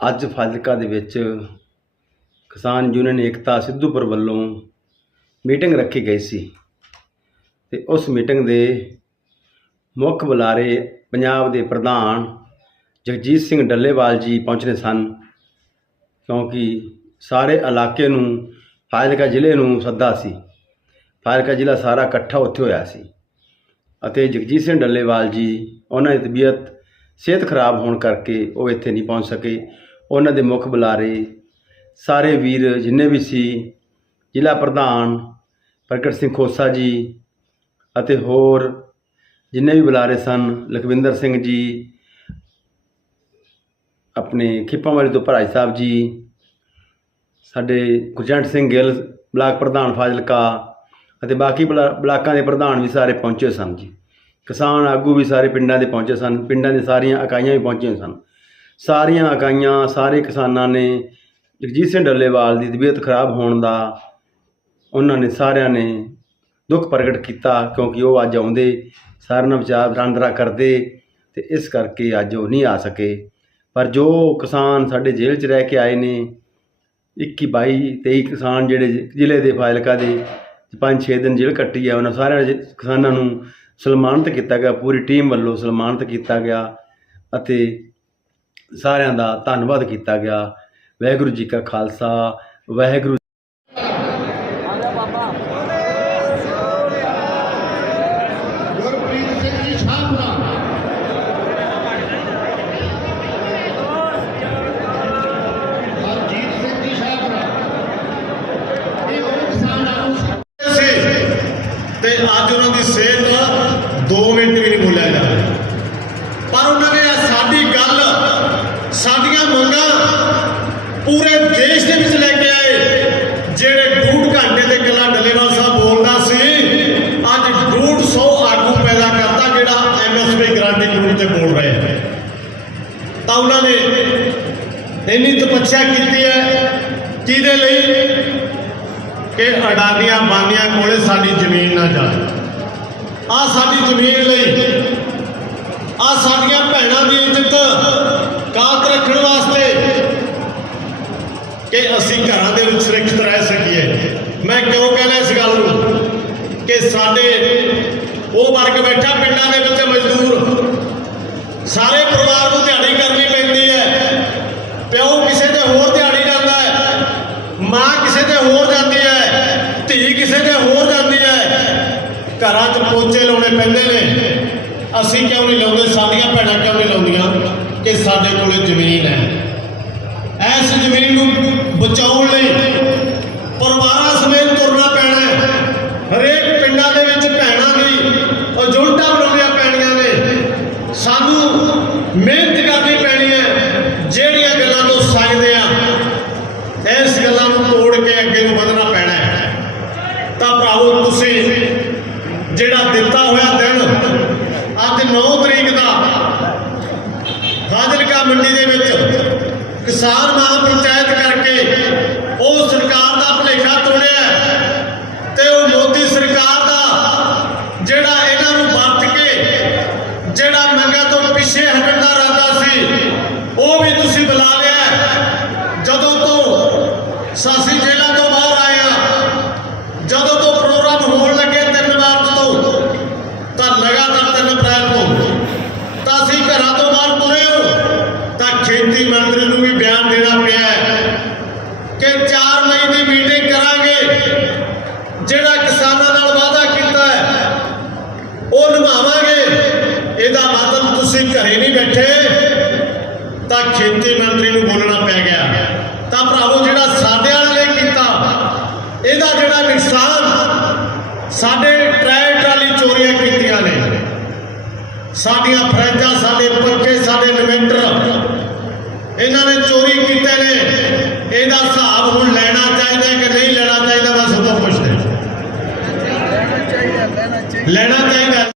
ਅੱਜ ਫਾਜ਼ਿਲਕਾ ਦੇ ਵਿੱਚ ਕਿਸਾਨ ਯੂਨੀਅਨ ਏਕਤਾ ਸਿੱਧੂਪੁਰ ਵੱਲੋਂ ਮੀਟਿੰਗ ਰੱਖੀ ਗਈ ਸੀ ਅਤੇ ਉਸ ਮੀਟਿੰਗ ਦੇ ਮੁੱਖ ਬੁਲਾਰੇ ਪੰਜਾਬ ਦੇ ਪ੍ਰਧਾਨ ਜਗਜੀਤ ਸਿੰਘ ਡੱਲੇਵਾਲ ਜੀ ਪਹੁੰਚਣੇ ਸਨ, ਕਿਉਂਕਿ ਸਾਰੇ ਇਲਾਕੇ ਨੂੰ, ਫਾਜ਼ਿਲਕਾ ਜ਼ਿਲ੍ਹੇ ਨੂੰ ਸੱਦਾ ਸੀ। ਫਾਜ਼ਿਲਕਾ ਜ਼ਿਲ੍ਹਾ ਸਾਰਾ ਇਕੱਠਾ ਉੱਥੇ ਹੋਇਆ ਸੀ ਅਤੇ ਜਗਜੀਤ ਸਿੰਘ ਡੱਲੇਵਾਲ ਜੀ, ਉਹਨਾਂ ਦੀ ਤਬੀਅਤ ਸਿਹਤ ਖਰਾਬ ਹੋਣ ਕਰਕੇ ਉਹ ਇੱਥੇ ਨਹੀਂ ਪਹੁੰਚ ਸਕੇ। ਉਹਨਾਂ ਦੇ ਮੁੱਖ ਬੁਲਾਰੇ ਸਾਰੇ ਵੀਰ ਜਿੰਨੇ ਵੀ ਸੀ, ਜ਼ਿਲ੍ਹਾ ਪ੍ਰਧਾਨ ਪ੍ਰਗਟ ਸਿੰਘ ਖੋਸਾ ਜੀ ਅਤੇ ਹੋਰ ਜਿੰਨੇ ਵੀ ਬੁਲਾਰੇ ਸਨ, ਲਖਵਿੰਦਰ ਸਿੰਘ ਜੀ, ਆਪਣੇ ਖਿੱਪਾਂਵਾਲੀ ਤੋਂ ਭਰਾਈ ਸਾਹਿਬ ਜੀ, ਸਾਡੇ ਗੁਰਜੰਟ ਸਿੰਘ ਗਿੱਲ, ਬਲਾਕ ਪ੍ਰਧਾਨ ਫਾਜ਼ਿਲਕਾ ਅਤੇ ਬਾਕੀ ਬਲਾ- ਬਲਾਕਾਂ ਦੇ ਪ੍ਰਧਾਨ ਵੀ ਸਾਰੇ ਪਹੁੰਚੇ ਸਨ ਜੀ। ਕਿਸਾਨ ਆਗੂ ਵੀ ਸਾਰੇ ਪਿੰਡਾਂ ਦੇ ਪਹੁੰਚੇ ਸਨ, ਪਿੰਡਾਂ ਦੇ ਸਾਰੀਆਂ ਇਕਾਈਆਂ ਵੀ ਪਹੁੰਚੀਆਂ ਸਨ। ਸਾਰੀਆਂ ਇਕਾਈਆਂ, ਸਾਰੇ ਕਿਸਾਨਾਂ ਨੇ ਜਗਜੀਤ ਸਿੰਘ ਡੱਲੇਵਾਲ ਦੀ ਤਬੀਅਤ ਖਰਾਬ ਹੋਣ ਦਾ ਉਹਨਾਂ ਨੇ ਸਾਰਿਆਂ ਨੇ ਦੁੱਖ ਪ੍ਰਗਟ ਕੀਤਾ ਕਿਉਂਕਿ ਉਹ ਅੱਜ ਆਉਂਦੇ, ਸਾਰਿਆਂ ਨਾਲ ਵਿਚਾਰ ਵਟਾਂਦਰਾ ਕਰਦੇ ਤੇ ਇਸ ਕਰਕੇ ਅੱਜ ਉਹ ਨਹੀਂ ਆ ਸਕੇ। ਪਰ ਜੋ ਕਿਸਾਨ ਸਾਡੇ ਜੇਲ੍ਹ 'ਚ ਰਹਿ ਕੇ ਆਏ ਨੇ 21 22 23 ਕਿਸਾਨ ਜਿਹੜੇ ਜ਼ਿਲ੍ਹੇ ਦੇ ਫਾਜ਼ਿਲਕਾ ਦੇ ਪੰਜ ਛੇ ਦਿਨ ਜੇਲ੍ਹ ਕੱਟੀ ਆ, ਉਹਨਾਂ ਸਾਰਿਆਂ ਕਿਸਾਨਾਂ ਨੂੰ ਸਨਮਾਨਿਤ ਕੀਤਾ ਗਿਆ, ਪੂਰੀ ਟੀਮ ਵੱਲੋਂ ਸਨਮਾਨਿਤ ਕੀਤਾ ਗਿਆ ਅਤੇ ਸਾਰਿਆਂ ਦਾ ਧੰਨਵਾਦ ਕੀਤਾ ਗਿਆ। ਵਾਹਿਗੁਰੂ ਜੀ ਕਾ ਖਾਲਸਾ, ਵਾਹਿਗੁਰੂ ਤੇ ਅੱਜ ਉਹਨਾਂ ਦੀ ਸਿਹਤ 2 ਮਿੰਟ ਵੀ ਨਹੀਂ ਬੋਲਿਆ ਜਾ ਰਿਹਾ ਪਰ ਉਹਨਾਂ ਨੇ ਇਹ ਸਾਡੀ ਗੱਲ ਸਾਡੀਆਂ ਮੰਗਾਂ ਪੂਰੇ ਦੇਸ਼ ਦੇ ਵਿੱਚ ਲੈ ਕੇ ਆਏ ਜਿਹੜੇ ਡੂਢ ਘੰਟੇ ਦੇ ਗੱਲਾਂ ਡੱਲੇਵਾਲ ਸਾਹਿਬ ਬੋਲਦਾ ਸੀ ਅੱਜ 150 ਆਗੂ ਪੈਦਾ ਕਰਤਾ ਜਿਹੜਾ ਐਮਐਸਪੀ ਗਾਰੰਟੀ ਕਾਨੂੰਨ ਤੇ ਬੋਲ ਰਹੇ ਹੈ ਤਾਂ ਉਹਨਾਂ ਨੇ ਇੰਨੀ ਕੀਤੀ ਹੈ, ਕਿਹਦੇ ਲਈ? ਕਿ ਅਡਾਨੀਆਂ ਬਾਨੀਆਂ ਕੋਲੇ ਸਾਡੀ ਜ਼ਮੀਨ ਨਾ ਜਾਏ। ਆ ਸਾਡੀ ਜ਼ਮੀਨ ਲਈ, ਆ ਸਾਡੀਆਂ ਭੈਣਾਂ ਦੀ ਇੱਜ਼ਤ ਕਾਤ ਰੱਖਣ ਵਾਸਤੇ ਕਿ ਅਸੀਂ ਘਰਾਂ ਦੇ ਵਿੱਚ ਸੁਰੱਖਿਅਤ ਰਹਿ ਸਕੀਏ। ਮੈਂ ਕਿਉਂ ਕਹਿੰਦਾ ਇਸ ਗੱਲ ਨੂੰ? ਕਿ ਸਾਡੇ ਉਹ ਵਰਗ ਬੈਠਾ ਪਿੰਡਾਂ ਦੇ ਵਿੱਚ ਮਜ਼ਦੂਰ, ਸਾਰੇ ਪਰਿਵਾਰ ਨੂੰ ਦਿਹਾੜੀ ਕਰਨੀ ਪੈਂਦੀ ਹੈ ਪਿਓ ਕਿਸੇ ਦੇ ਹੋਰ ਦਿਹਾੜੀ ਜਾਂਦਾ ਹੈ ਮਾਂ ਕਿਸੇ ਦੇ ਹੋਰ ਜਾਂਦੀ ਹੈ ਧੀ ਕਿਸੇ ਦੇ ਹੋਰ ਜਾਂਦੀ ਹੈ ਘਰਾਂ 'ਚ ਪੋਚੇ ਲਾਉਣੇ ਪੈਂਦੇ ਨੇ। ਅਸੀਂ ਕਿਉਂ ਨਹੀਂ ਲਾਉਂਦੇ? ਸਾਡੀਆਂ ਭੈਣਾਂ ਕਿਉਂ ਨਹੀਂ ਲਾਉਂਦੀਆਂ ਕਿ ਸਾਡੇ ਕੋਲੇ ਜ਼ਮੀਨ ਹੈ? ਐਸ ਜ਼ਮੀਨ ਨੂੰ ਬਚਾਉਣ ਲਈ ਪਰਿਵਾਰਾਂ ਸਮੇਤ ਤੁਰਨਾ ਪੈਣਾ ਹੈ। ਹਰੇਕ ਪਿੰਡਾਂ ਦੇ ਵਿੱਚ ਭੈਣਾਂ ਦੀ ਅਜੁੰਟਾ ਬਣਾਉਣੀਆਂ ਪੈਣੀਆਂ ਨੇ। ਸਾਨੂੰ ਮਿਹਨਤ ਕਰਨੀ ਪੈਣੀ ਹੈ ਜਿਹੜੀਆਂ ਗੱਲਾਂ ਤੋਂ ਸਕਦੇ ਆ ਇਸ ਗੱਲਾਂ ਨੂੰ ਤੋੜ ਕੇ ਅੱਗੇ ਨੂੰ ਵਧਣਾ ਪੈਣਾ ਹੈ ਤਾਂ ਭਰਾਵੋ ਤੁਸੀਂ ਜਿਹੜਾ ਦਿੱਤਾ ਹੋਇਆ ਦਿਨ ਅੱਜ 9 ਤਰੀਕ ਦਾ ਫਾਜ਼ਿਲਕਾ ਮੰਡੀ ਦੇ ਵਿੱਚ ਕਿਸਾਨ ਮਹਾਂ ਪੰਚਾਇਤ ਕਰਕੇ ਉਹ ਸਰਕਾਰ ਦਾ ਭੁਲੇਖਾ ਤੋੜਿਆ ਤੇ ਉਹ ਮੋਦੀ ਸਰਕਾਰ ਦਾ ਜਿਹੜਾ ਇਹਨਾਂ ਨੂੰ ਵਰਤ ਕੇ ਜਿਹੜਾ ਮੰਗਾਂ ਤੋਂ ਪਿੱਛੇ ਹਟਣ ਦਾ ਇਰਾਦਾ ਸੀ ਉਹ ਵੀ ਤੁਸੀਂ ਬੁਲਾ ਲਿਆ ਹੈ। ਜਦੋਂ ਤੋਂ ਸਾਸੀ ਜੇਲ੍ਹਾਂ ਤੋਂ ਬਾਹਰ ਆਇਆ ਜਦੋਂ ਤੋਂ ਪ੍ਰੋਗਰਾਮ ਹੋਣ ਲੱਗੇ 3 ਮਾਰਚ ਤੋਂ ਤਾਂ ਲਗਾਤਾਰ 3 ਅਪ੍ਰੈਲ ਤੋਂ ਤਾਂ ਅਸੀਂ ਘਰਾਂ ਤੋਂ ਬਾਹਰ ਤੁਰੇ ਹੋ ਤਾਂ ਖੇਤੀ ਮੰਤਰੀ ਨੂੰ ਵੀ ਬਿਆਨ ਦੇਣਾ ਪਿਆ ਹੈ ਕਿ 4 ਮਈ ਦੀ ਮੀਟਿੰਗ ਕਰਾਂਗੇ ਜਿਹੜਾ ਕਿਸਾਨਾਂ ਨਾਲ ਵਾਅਦਾ ਕੀਤਾ ਹੈ ਉਹ ਨਿਭਾਵਾਂਗੇ ਇਹਦਾ ਮਤਲਬ ਤੁਸੀਂ ਘਰੇ ਨਹੀਂ ਬੈਠੇ ਤਾਂ ਖੇਤੀ ਮੰਤਰੀ ਨੂੰ ਬੋਲਣਾ ਪੈ ਗਿਆ। ਤਾਂ ਭਰਾਵੋ ਜਿਹੜਾ ਸਾਡੇ ਵਾਲੇ ਕੀਤਾ ਇਹਦਾ ਜਿਹੜਾ ਨੁਕਸਾਨ ਸਾਡੇ ਟਰੈਕ ਟਰਾਲੀ ਚੋਰੀਆਂ ਕੀਤੀਆਂ ਨੇ ਸਾਡੀਆਂ ਫਰੈਜਾਂ ਸਾਡੇ ਪੱਖੇ ਸਾਡੇ ਇਨਵੈਂਟਰ ਇਹਨਾਂ ਨੇ ਚੋਰੀ ਕੀਤੇ ਨੇ। ਇਹਦਾ ਹਿਸਾਬ ਹੁਣ ਲੈਣਾ ਚਾਹੀਦਾ ਕਿ ਨਹੀਂ ਲੈਣਾ ਚਾਹੀਦਾ ਮੈਂ ਸਭ ਤੋਂ ਪੁੱਛਦਾ। ਲੈਣਾ ਚਾਹੀਦਾ।